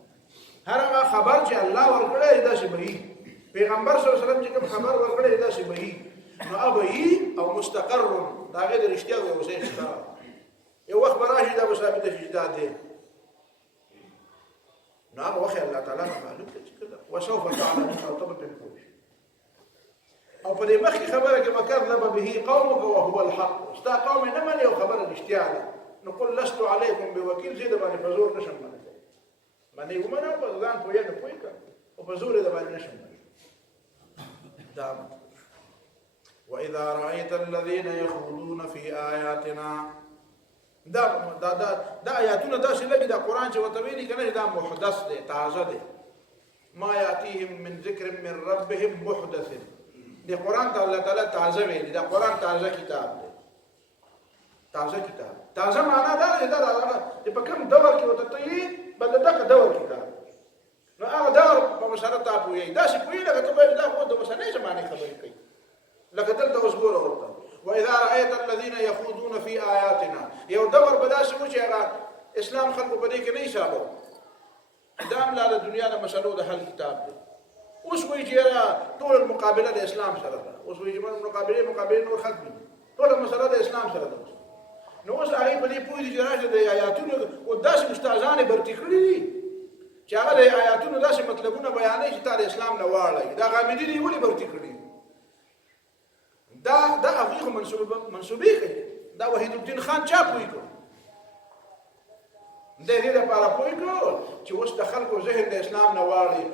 هر هغه خبر چې الله ورکړل دی دا څه به پیغمبر صلی الله علیه وسلم چې کوم خبر ورکړل دی دا څه به نو ابي او مستقر دا غیر رښتیا او زیاده یو وخت براشي دا ثابت شي دا دی نو هغه وخت الله تعالی معلوم کړي چې کله وسوف تعلمون او تب په پوه او په دې مخکې خبره کې مکذب به قومك وهو الحق استا قوم نه مني او خبره رښتیا ده نو قل لست عليكم بوكيل زید باندې په زور نشم باندې ومنه په ځان پوهه نه پوهه او په زور دې باندې نشم دا واذا رايت الذين يخوضون في اياتنا دا آیاتونه داسې لګي دا قران چې وته ویلي کنه دا محدث دی تازه دی ما ياتيهم من ذکر من ربهم محدث دی قران ته الله تعالی تازه ویلي دا قران تازه کتاب دی تازه معنا دا چې دا په کوم دور کې وته ته بل دغه دور کتاب نو هغه دور په مسله تاسو یې دا چې کوی لکه ته دا خو د مسلې زمانه خبرې کوي لکه دلته اوس ګوره ورته واذا رايت الذين يخوضون في اياتنا یو دور بداسه و چې هغه اسلام خلکو په دې کې نه حسابو دا املا د دنیا د مسلو د حل کتاب دی اوس وایي چې ټول مقابله د اسلام سره ده اوس وایي چې مقابله نور ختمي ټول مسله د اسلام سره ده نو اوس هغه په دې پوه دي چې راځي د آیاتونو او داسې استادانه برتي کړی دي چې هغه د آیاتونو داسې مطلبونه بیانوي چې د اسلام نه واړی دا غامدي دي ولې برتي کړی دا هغه منسوبي کوي دا وحید الدین خان چا پوي کو د دې لپاره پوي کو چې اوس د خلکو ذهن د اسلام نه واړی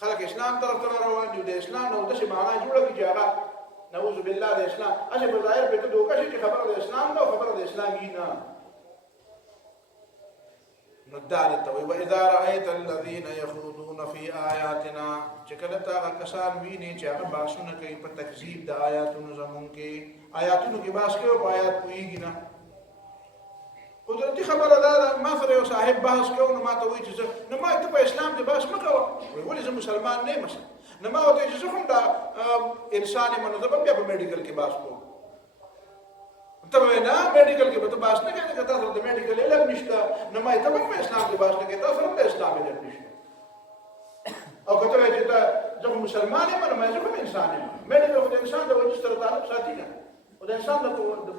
خلک اسلام طرف ته روان دي د اسلام نو د څه معنا جوړه کی چې هغه نعوذ بالله د اسلام اجه بظاهر به ته دوکه چې خبره د اسلام ده او خبره د اسلامي نه ندارته و اذا رايت الذين يخوضون في اياتنا چې کله تا کسان ویني چې هغه باسونه کوي په تکذیب د آیاتونو زمون کې آیاتونو کې باس کوي او آیات کوي نه قدرتي خبره ده ما سره یو صاحب بحث کوي نو ما ته وایي چې نو ما ته په اسلام کې بحث مکوه ولې زه مسلمان نه یم نو ما ته چې کوم دا انسان منظم بیا په میډیکل کې بحث کوم ته نه میډیکل کې به بحث نه کوي که تاسو د میډیکل علم نشته نو ما ته په اسلام کې بحث نه کوي تاسو د اسلام علم نشته او کته چې دا زه مسلمان یم نو ما زه کوم انسان یم میډیکل د انسان د وجه سره تعلق ساتي نه او د انسان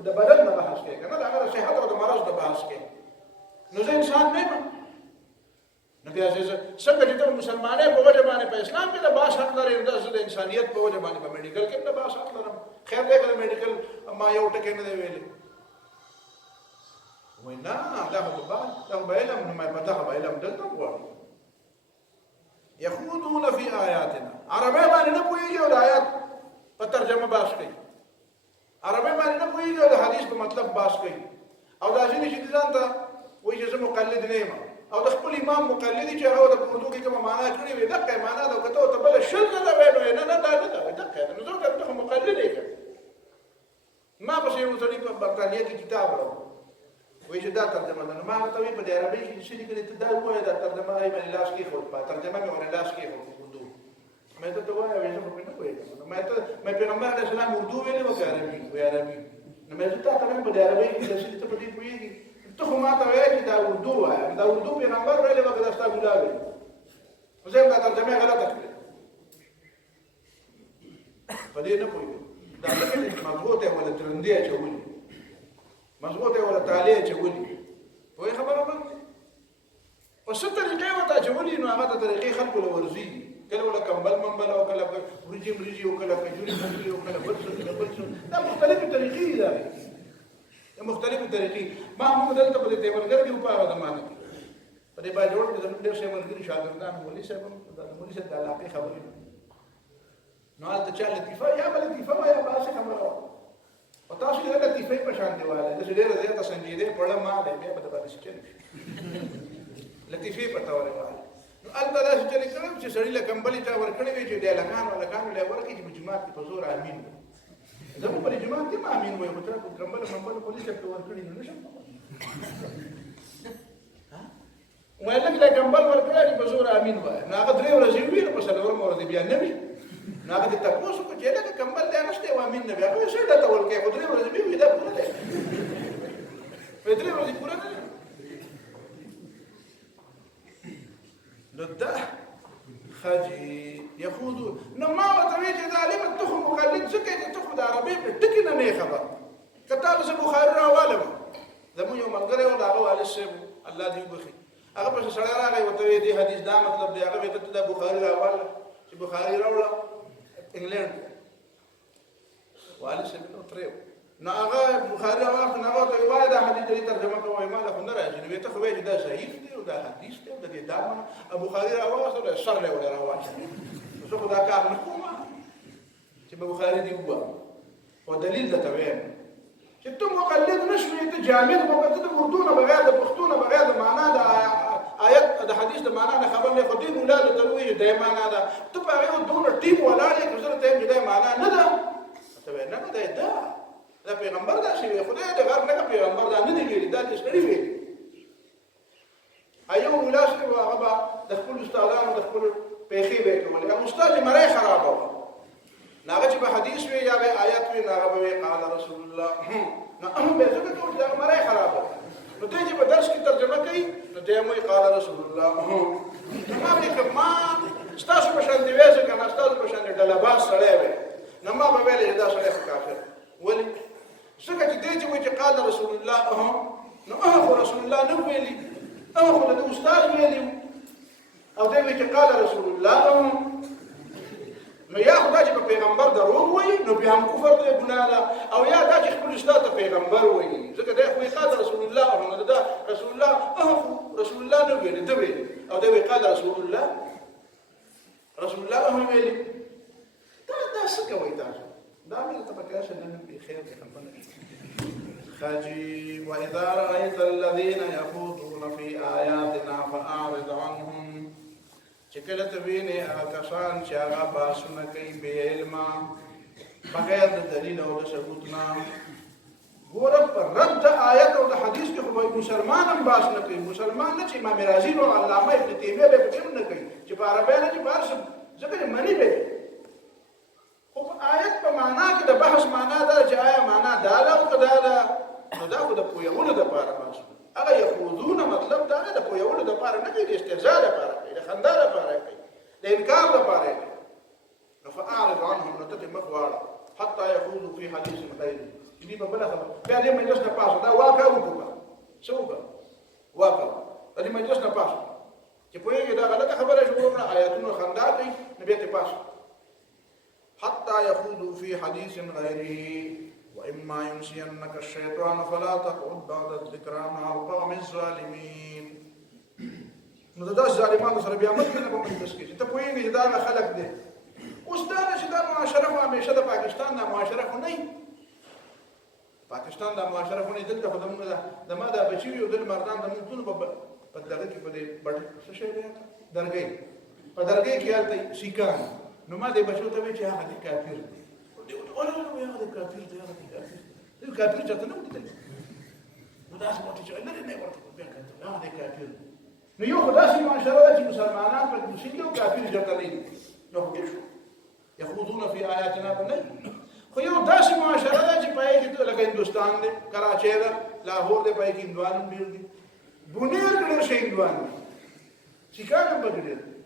د بدن نه بحث کوي کنه دا هغه صحت او د مرض د بحث کوي نو زه انسان نه یم نو بیا څنګه چې ته مسلمان یې په وجه باندې په اسلام کې د بحث حق لري د انسانیت په وجه باندې په میډیکل کې د بحث حق لرم خیر دې کړه میډیکل ما یو ټکی نه دی ویلې وینا دا په بعد دا په علم نو ما په دغه علم دلته وایي يخوضون في آياتنا عربی باندې نه پوهیږي او د آیات په ترجمه بحث کوي عربی باندې نه پوهیږي او د حدیث په مطلب بحث کوي او دا ځینې چې ځان ته وایي چې زه مقلد نه یم او د خپل امام مقلدي چې هغه د اردو کې کومه معنا کړې وي دغه معنا دا کته ته بل شل نه ویلو نه دا دغه نو زه ته مقلد یم ما په یو ځلې په برتانیې کې کتاب راو وایي چې دا ترجمه ده ما ته وی په عربي کې چې دې دا وایي دا ترجمه یې باندې لاس کې خو په ترجمه مې ورته لاس کې خو اردو مې ته وایي چې په نه کوي مې پیغمبر علیه السلام اردو ویلې و عربي نو مې ته په عربي کې چې ته په دې کوي ته خو ما ته وایي چې دا اردو وایي دا اردو پیغمبر ویلې و دا ستاسو ګلاوي زه دا ترجمه غلطه کړې په دې نه پوهیږم دا لکه مضبوطه ولا ترندې چولې مضبوطه ولا تالې چولې وای خبره باندې په څه طریقې وته چولې نو هغه طریقې خلکو له ورزي کله ولا کمبل منبل او کله ورجی او کله کجوري او کله بل څه دا مختلفه طریقې دي دا مختلفه طریقې ما موږ دلته په دې ورګر کې په هغه زمانه کې په دې باندې جوړ دي زموږ ډېر شي مرګري شاګردان مولوي صاحب دا مولوي صاحب د علاقې خبرې نو حالت چا لطیفه یا بل لطیفه یا باسه خبره او تاسو دې لطیفه په شان دیواله د ډېر زیاته سنجیده په لمه ده بیا په باندې شي لطیفه په تاوره وایي نو الله دا چې کوم چې سړی له کمبلې تا ورکړې وي چې د لګان ولا کان له ورکې چې جماعت په زور امين زموږ په جماعت کې امين وي خو تر کمبل منبل پولیس ته ورکړې نه نشم وای له کمبل ورکړې په زور امين وای نو هغه درې ورځې وي په سلام ورته بیا نه وي نو هغه ته تاسو کو چې له کمبل ته نشته و امين نه بیا خو څه ډته ورکې خو درې ورځې وي دا پوره ده په درې ورځې پوره ده لده خجي يخوض نما وتوي چې ظالم ته مقلد څه کوي ته خدای عربي په ټکی نه خبر کته له بخاری راواله زمو یو ملګری او داغه والد شه الله دې وبخي هغه په سره راغی وته دې حدیث دا مطلب دی هغه ته د بخاری راول چې بخاری راوړه انګلند والي څه نو تریو نو هغه بخاری راوړه نو هغه ته وایي دا حدیث دې ترجمه کوي ما له خنده راځي نو ته خو وایي دا صحیح دی او دا حدیث دی د دې دا ابو بخاری راوړه سره له ولا راوړه زه خو دا کار نه کوم چې بخاری دی وو او دلیل ته وایم چې ته مقلد نشوي ته جامد مقلد د اردو نه بغیر د پښتو نه بغیر د معنا د آیت د حدیث د معنا نه خبر نه خو دې مولا ته وایي د معنا ده ته په یو دونه ټیم ولاړې چې زه ته دې معنا نه ده ته نه ده دا پیغمبر دا شی خدای د غر نه پیغمبر دا نه دی ویلي دا دې سړي ویلي ایو مولا شي هغه د خپل استادانو د خپل پیخي به کوي هغه استاد مړی خرابو ناغه چې په حدیث وی یا به آیات وی ناغه به قال رسول الله نو هم به څه کوي دا مړی خرابو نو ته چې په درس کې ترجمه کوي نو ته موي قال رسول الله ما به کما ستاسو په شان دی وځه کنه ستاسو په شان د لباس سره وي نو ما به ویل دا سره کافر ولي څنګه چې دې چې وی چې قال رسول الله نو رسول الله نو ویلي خو د استاد ویلي او دې وی چې قال رسول الله نو یا خدای چې پیغمبر دروغ وایي نو بیا هم کفر دی ګناه ده او یا دا چې خپل استاد ته پیغمبر وایي ځکه دا خو قال رسول الله او دا رسول الله رسول الله نو ویلي دی ویلي او دا وی قال رسول الله هم ویلي دا څه کوي تاسو دا مې ته پکې شنه نه به خیر دې خپل خاجي واذا رايت الذين يخوضون في اياتنا فاعرض عنهم چې کله ته وینې هغه کسان چې هغه بحثونه کوي بې علمه بغیر د دلیل او د ثبوت نه ګوره په رد د آیت او د حدیث کې خو مسلمان هم بحث نه کوي مسلمان نه چې امام رازي او علامه ابن تیمیه به پکې نه کوي چې په عربی نه چې بحث ځکه منی به خو په آیت په معنا کې د بحث معنا دا چې آیا معنا دا او کدا دا نو دا خو د پوهولو دپاره بحث هغه یخوضونه مطلب دا نه د پوهولو دپاره نه کوي د استهزاء دپاره کوي د خندا دپاره کوي د انکار دپاره کوي نو فاعرض عنهم نو ته مخ واړه حتی یخوضوا فی حدیث غیره دې په بله خبره بیا دې مجلس نه پاسه دا واقع وکړه څه وکړه واقع دې مجلس نه پاسه چې پوهېږي دا غلطه خبره شروع کړه آیاتونو خندا کوي نو بیا ته پاسه حتى يخوضوا في حديث غيره وإما ينسينك الشيطان فلا تقعد بعد الذكرى مع القوم الظالمين نو دا ظالمانو سره بیا مت نه په مجلس کې ته پوهېږي دا خلک دي اوس دا چې دا معاشره خو همیشه د پاکستان د معاشره خو نه پاکستان د معاشره خو نه دلته خو زموږ د ما د بچي او د مردان د موږ په دغه کې په دې بډ څه شی دی درګې په درګې کې هلته سیکان نو ما دې بچو ته وی چې هغه دې کافر دی دې ولا نو هغه دې کافر دی هغه دې کافر چاته نه ودی نو دا څه وایي چې نه نه ورته بیا کړه هغه دې کافر نو یو خدای معاشره چې مسلمانان په موسیقي او کافر چاته نه نو هغه شو يخوضون في آياتنا بني خو یو داسې معاشره ده چې پای کې لکه هندوستان دی کراچۍ ده لاهور دی پای کې هندوان ډېر دي بونیر ډېر شي هندوان چیکار هم بګړي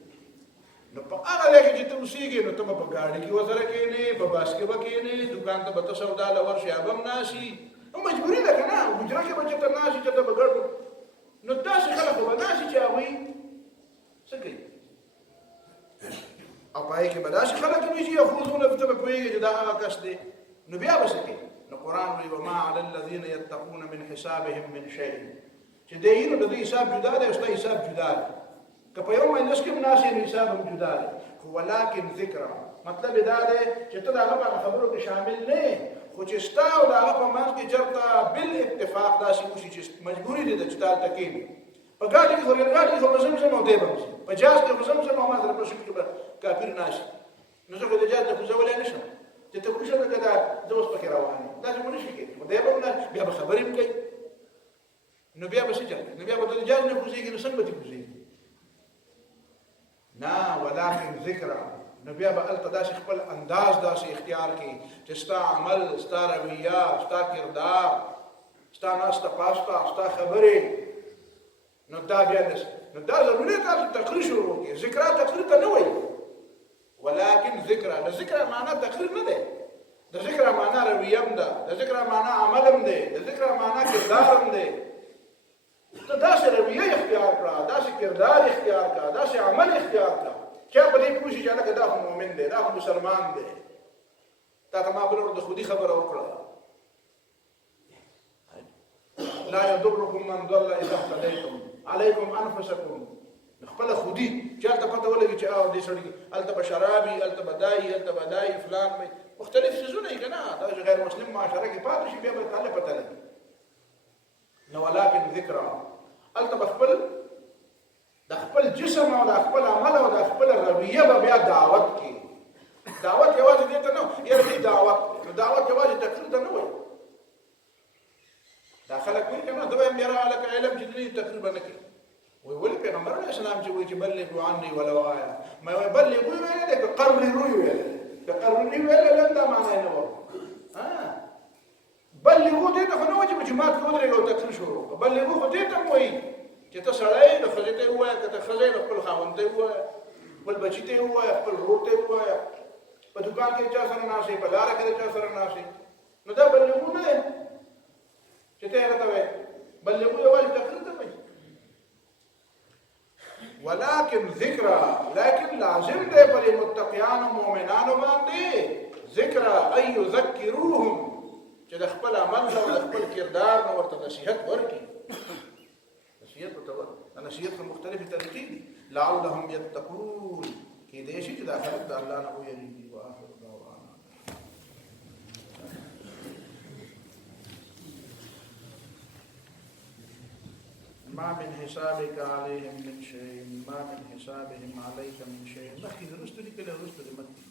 نو په هغه ځای کې چې ته اوسېږې نو ته به په ګاډي کې ورسره کښېنې په بس کې به کښېنې دوکان ته به ته سودا لور شي هغه هم ناشي نو مجبوري ده که نه حجره کې به چې ته ناشي چې ته به ګډ نو داسې خلک خو به ناشي چې هغوی څه کوي او پای کې به داسې خلک وي چې یخوضونه ته به پوهېږي چې دا هغه کس دی نو بیا به څه کوي نو قرآن وایي وما علی الذین یتقون من حسابهم من شیء چې دی نو د دوی حساب جدا دی او ستا حساب جدا دی که په یو مجلس کې مناسب حساب هم جدا دی خو ولکن ذکر مطلب دا دی چې ته د هغه په خبرو کې شامل نه خو چې ستا او د هغه په منځ کې چېرته بالاتفاق داسې وشي چې مجبوري دی چې تا هلته کښېني په ګاډي کې خو ګاډي کې خو به زمزم او دی به وشي په جاز کې خو زمزم او ما سره په شکل کې به کافر ناشي نو زه خو د جاز نه کوزولی نه شم چې ته کوزه لکه دا زه اوس پکې روان یم داسې خو نه شي کېدی خو دی به نه بیا به خبرې هم کوي نو بیا به څه چل نو بیا به ته د جاز نه کوزېږي نو څنګه به دې کوزېږي نه ولکن ذکر نو بیا به هلته داسې خپل انداز داسې اختیار کړي چې ستا عمل ستا رویه ستا کردار ستا ناسته پاسته ستا خبرې نو دا بیا نو دا ضروري تاسو تقریر شروع وکړي ذکر تقریر ته نه وایي ولکن ذکر د ذکر معنا تقریر نه دی د ذکر معنا رویه هم ده د ذکر معنا عمل هم دی د ذکر معنا کردار هم دی ته داسې رویه اختیار کړه، داسې کردار اختیار کړه، داسې عمل اختیار کړه چا په دې پوه شي چې هلکه دا خو مؤمن دی، دا خو مسلمان دی. تا ته ما بل ورځ د خودي خبره وکړه، لا يضركم من ضل اذا اهتديتم عليكم انفسكم. خپل خودي چې هلته پته ولګي چې دې سړي هلته به شرابي، هلته به دایي، هلته به دایي فلان وي، مختلف څیزونه یې که نه، دا چې غیر مسلم معاشره کې پاتې شي بیا به تاله پته لګي. نو ولکن ذکرا هلته به خپل د خپل جسم او د خپل عمل او د خپل رویه به بیا دعوت کې. دعوت یوازې دې ته نه یاره دې دعوت، نو دعوت یوازې تقریر ته نه وایي. دا خلک وایي که نه زه به یم یاره هلکه علم چې دې تقریر به نه کوي. وی ولې پیغمبر علیه السلام چې وایي چې بلغوا عني ولو آیه، ما وایي بلغوا یې ویلی دی که قرروا یې ویلی دی، که قرروا یې ویلی دی دا معنا یې نه وه. بلغوا دې ته خو نه وایي چې په جومات کې ودرېږه او تقریر شروع کړه. بلغوا خو دې ته هم وایي چې ته سړی یې نو ښځې ته یې ووایه، که ته ښځه یې نو خپل خاوند ته یې ووایه، خپل بچي ته یې ووایه، خپل ورور ته یې ووایه، په دوکان کې چا سره ناست یې، په لاره کې د چا سره ناست یې، نو دا بلغوا نه دی چې ته یې راته وایې. بلغوا یوازې تقریر ته وایي. ولكن ذکر، لیکن لازم دی پر متقیانو مؤمنانو باندې ذکر ان یذکروهم چې د خپل عمل او د خپل کردار نو ورته نصیحت ورکړي. نصیحت ورته ورکړي، نصیحت په مختلفې طریقې دي. لعلهم یتقون، کېدای شي چې دا خلک د الله نه ویریږي. واخر دعوانا ما من حسابك عليهم من شيء، ما من حسابهم عليك من شيء. مخکې وروسته لیکلی، وروسته دې مخکې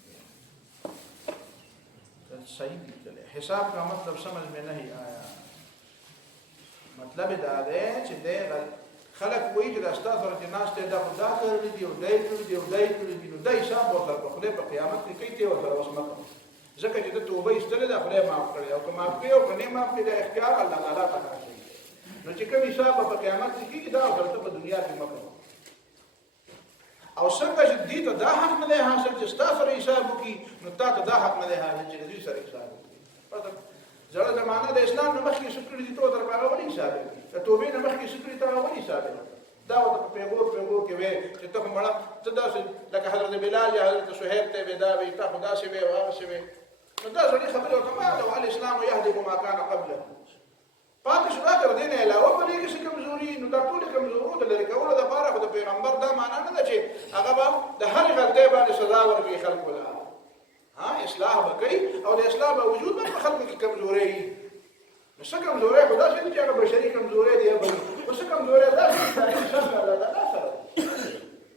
صحیح لیکلی. حساب کا مطلب سمجھ میں نہیں آیا. مطلب دا دی چې دی خلک وایي چې دا ستا سره چې ناست دی دا خو دا کړي دي او دی کړي دي او دی کړي دي، نو دا حساب به ورسره په خدای په قیامت کې کوي، ته یې ورسره اوس مه کوه، ځکه چې ده توبه ایستلې ده، خدای معاف کړې، او که معاف کړي او که نه معاف کړي دا اختیار الله تعالی ته راشي. نو چې کوم حساب به په قیامت کې کېږي دا ورته په دنیا کې مه کوه. او څنګه چې دې ته دا حق نه دی حاصل چې ستا سره حساب وکړي، نو تا ته دا حق نه دی حاصل چې د دوی سره حساب وکړي. زړه زمانه د اسلام نه مخکې څه کړي دي ته ورته په هغه ولې حساب وکړي، د توبې نه مخکې څه کړي ته هغه ولې حساب وکړي. دا ورته په پیغور کې وې چې ته خو مړه ته داسې لکه حضرت بلال یا حضرت صہیب ته وې دا وې تا خو داسې وې او هغسې وې. نو دا سړي خبرې ورته ما له الاسلام یهدم ما کان قبله. پاتې شو دا تر دې نه علاوه په دې کې څه کمزوري، نو دا ټولې کمزورو د لرې کولو دپاره خو د پیغمبر دا معنا نه ده چې هغه به د هرې غلطۍ باندې سزا ورکړي خلکو له. اصلاح به کوي او د اصلاح به وجود به په خلکو کې کمزورۍ وي. نو څه کمزورۍ خو داسې نه چې هغه بشري کمزورۍ دی، خو څه کمزورۍ داسې چې انسان سره دا سره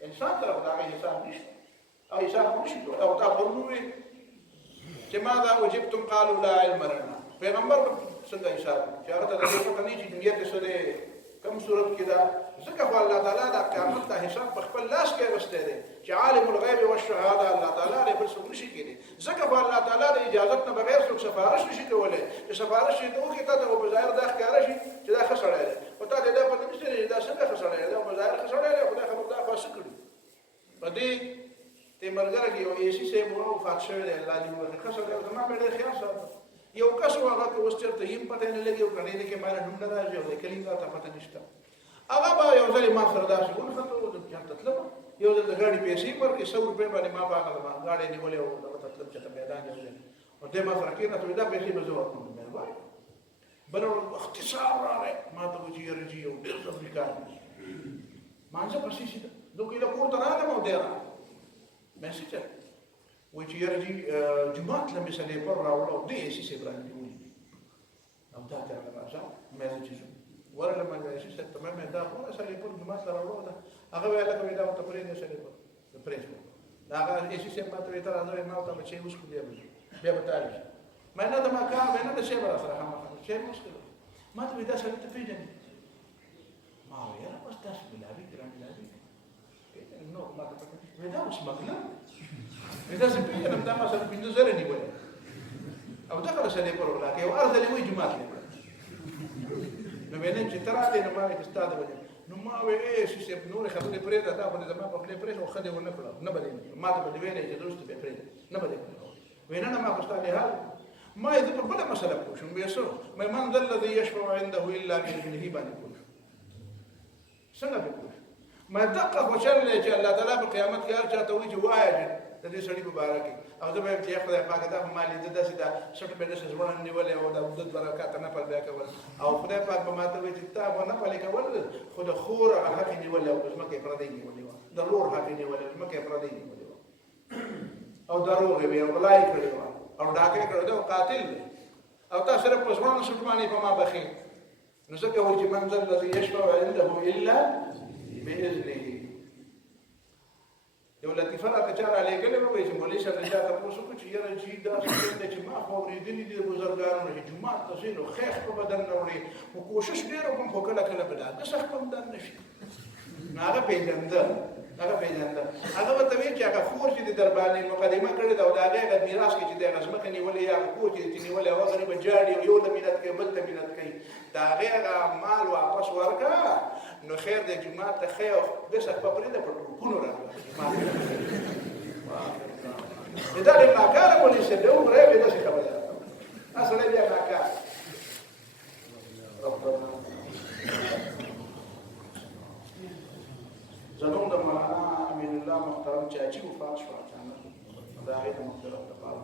انسان سره خو د هغې حساب نشته او حساب نشي کولی. او تا پرون وویل چې ماذا وجبتم قالوا لا علم لنا. پیغمبر څنګه حساب چې هغه ته د دې پته نه چې دنیا کې څه دی، کوم صورت کې ده، ځکه خو الله تعالی دا قیامت ته حساب په خپل لاس کې اخیستی دی چې عالم الغیب والشهاده الله تعالی دی، بل څوک نشي کېدی. ځکه خو الله تعالی د اجازت نه بغیر څوک سفارش نشي کولی چې سفارش یې ته وکړي تا ته به په ظاهر دا ښکاره شي چې دا ښه سړی دی، خو تا ته دا پته نشته دی چې دا څنګه ښه سړی دی، او په ظاهر ښه سړی دی، خو دا خبر دا خو څه کړي. په دې ته ملګری کې یو ایسي صاحب وفات شوی دی، الله دې وبخښي، ښه سړی و، زما پرې ډېر خیال ساته. یو کس و هغه که اوس چېرته یم پته نه لګي او که ډېرې کې ماله نوم نه راځي او د کلي راته پته نشته. هغه به یو ځل ما سره داسې ونښته و چېرته تلم، یو ځل د ګاډي پیسې ورکړې 100 روپۍ باندې ما په هغه ګاډۍ نیولې و دغه ته تلم چېرته میدان یو ځای او دی ما سره کېناست وایي دا پیسې به زه ورکړم. مهرباني بله ورځ اختصار راغی ما ته وایي چې یاره جي یو ډېر ضروري کار دی مانځه پسې شي زه کله کور ته راغلم او دی راغی مې څه وایي چې یاره جي جومات له مې سلیپر راوړه او دی ایسي صاحب رانه دې ولي او دا ته راغله راشه مې زه چې ورله مې ایسي صاحب ته مې دا خو سلیپر جومات له راوړه ده هغه ویل لکه وایي دا ورته پرېږدې سلیپر د پرېږدم دا هغه ایسي صاحب ما ته وایي ته راځه ما ورته به چای وڅښو بیا به تالی شي ما نه د مکان ما نه د شی به راسره خامخا چای مې وڅښلو ما ته وایي دا سړي ته پېژنې ما وایي یاره بس داسې ګلابي ګران ګلابي نو ما ته پته وایي دا اوس مغلم وایي داسې پېژنم دا ما سره 5 زره نیولې او دغه سلیپر ولاکه یو ارزه دې وایي جومات دی نو وینم چې ته راتې نو ما وایي چې ستا د وجې نو ما وایي چې صاحب نورې خبرې پرېږده دا خو دې زما په خولې پرېږده خو ښه دې ونه کړه نه به دې ما ته به دې ویلی چې دوست به پرېږده نه به دې وایي نه ما خو ستا لحال ما یې زه پر بله مسله پوه شوم وایي څه من ذا الذي يشفع عنده الا باذنه باندې پوه شوم څنګه به کوي ما دقه خوشل چې الله تعالی په قیامت کې هر چاته وایي چې وایي د دې سړي مبارک او زه به چې خدای پاک دا مال دې داسې دا شټ به داسې ځوان نیولې او د عبادت برکات نه پر بیا کول او خدای پاک به ماته وایي چې تا به نه پلي کول خو د خور حق نیولې او زمکه پردې نیولې د رور حق نیولې زمکه پردې نیولې او دروغ وي او غلای کړی او ډاکې کړی او قاتل او تاسو صرف په ځوان شټ باندې په ما بخي نو څنګه وایي چې منزل الذي يشفع عنده الا باذنه یو لطیفه راته چا رالیږلې وه وایي چې مولوي صاحب نه چا تپوس وکړو چې یاره جي دا څه دی چې ما خو اورېدلي دي د بزرګانو نه چې جومات ته ځئ نو خیخ په بدن نه وړې خو کوشش ډېر وکړم خو کله کله به دا سخت هم دن نه شي نو هغه پېژنده هغه ورته ویل چې هغه خور چې د دربانې مقدمه کړې ده او د هغې هغه میراث کې چې د هغه ځمکه نیولې یا هغه کور چې دې نیولې هغه غریب جاړي یو ته مینت کوي بل ته مینت کوي د هغې هغه مال واپس ورکړه نو خیر دی جومات ته ښه او بېسه په پرېږده په ټوپونو راغله دا ډېر ناکاره مولوي صاحب دی وګورئ بې داسې خبره ده دا سړی بیا ناکار زمونږ د مولانا امین الله محترم چاچي وفات شو د هغې د مغفرت لپاره